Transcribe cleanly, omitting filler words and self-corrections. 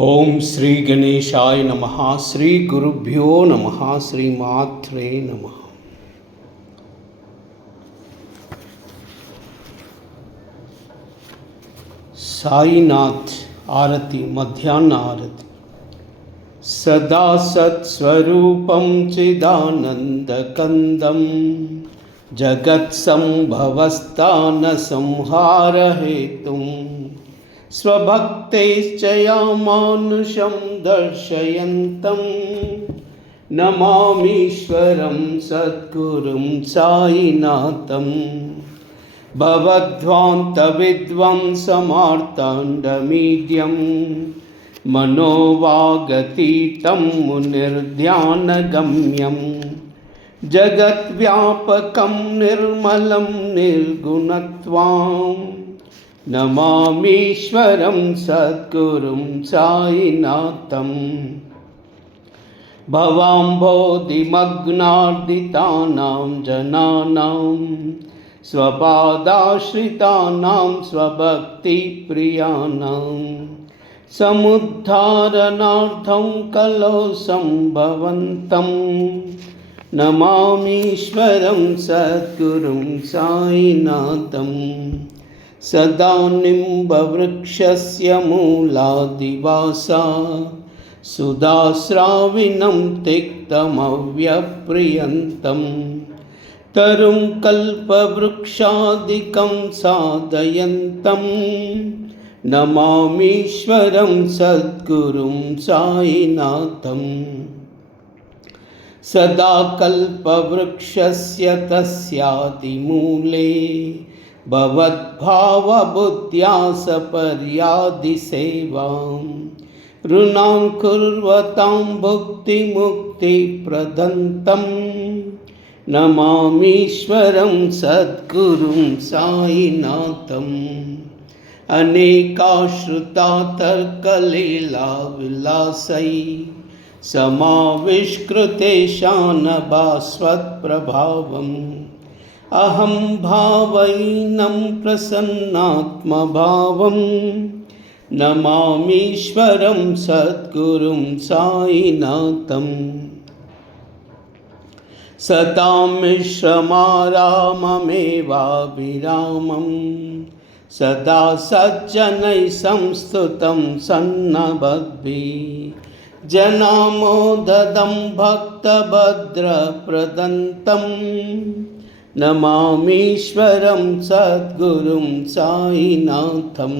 ओम श्री गणेशाय नमः। श्री गुरुभ्यो नमः। श्री मात्रे नमः। साईनाथ आरती, मध्याह्न आरती। सदा सत्स्वरूपं चिदानंदकंदं जगत्संभवस्थान हेतुं स्वभक्तैश्च यामानुषं दर्शयन्तं नमामीश्वरं सद्गुरुं साईनाथं। भवध्वान्तविद्वंसमार्ताण्डमीड्यं मनोवागतीतं मुनिर्ध्यानगम्यं जगद्व्यापकं निर्मलं निर्गुणत्वां नमामीश्वरं सद्गुरुं साईनाथं। भवाम्भोधिमग्नार्दितानां जनानां स्वपादाश्रितानां स्वभक्तिप्रियाणां समुद्धारणार्थं कलौ सम्भवन्तं नमामीश्वरं सद्गुरुं साईनाथं। सदा निम्बवृक्षस्य मूलादिवासा सुधास्राविनं तिक्तमव्यप्रियन्तं तरुं कल्पवृक्षादिकं साधयन्तं नमामीश्वरं सद्गुरुं साईनाथं। सदा कल्पवृक्षस्य तस्यादिमूले भवद्भावबुद्ध्या सपर्यादिसेवां ऋणां कुर्वतां भुक्तिमुक्तिप्रदन्तं नमामीश्वरं सद्गुरुं साईनाथम्। अनेकाश्रुता तर्कलीला विलासै समाविष्कृतेशानभास्वत्प्रभावम् अहं भावैनं प्रसन्नात्मभावं नमामीश्वरं सद्गुरुं साईनाथं। सतां मिश्रमाराममेवाभिरामं सदा सज्जनैः संस्तुतं सन्नभद्भिः जनामोददं भक्तभद्रप्रदन्तं नमामीश्वरं सद्गुरुं साईनाथं।